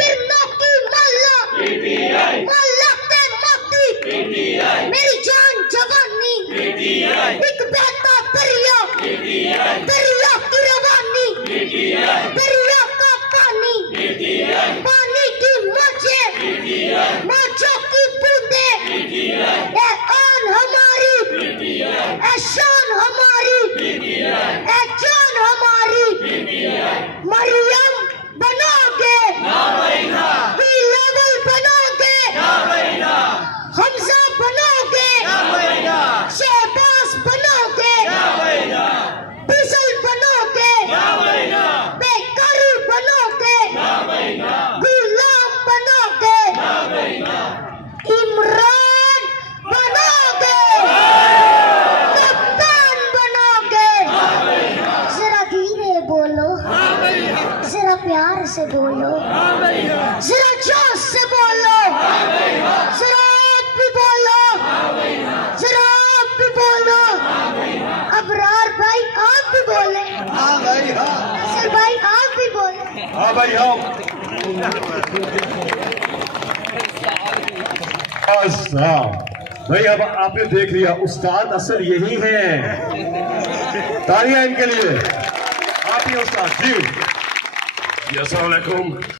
बिरनों की मल्ला मल्ला के मोती मेरी जान जवानी एक बहता दरिया दरिया की रवानी दरिया का पानी पानी की मौजें मौजों की बूंदे ए आन हमारी ए शान हमारी ए जान हमारी मरियम बनोगे लेवल बनोगे हमजा बनोगे शहबाज बनोगे बिजल बनोगे बेकारी बनोगे गुलाम बनोगे इमरान बनोगे कप्तान बनोगे जरा धीरे बोलो जरा प्यार से बोलो जरा जोश से बोलो जरा आप भी बोलो जरा आप भी बोलो अबरार भाई आप भी बोले सर भाई आप भी बोले हाँ भाई हाँ भाई अब आपने देख लिया उस्ताद असल यही है। तालियां इनके लिए। आप ही उस्ताद जी। अस्सलाम वालेकुम।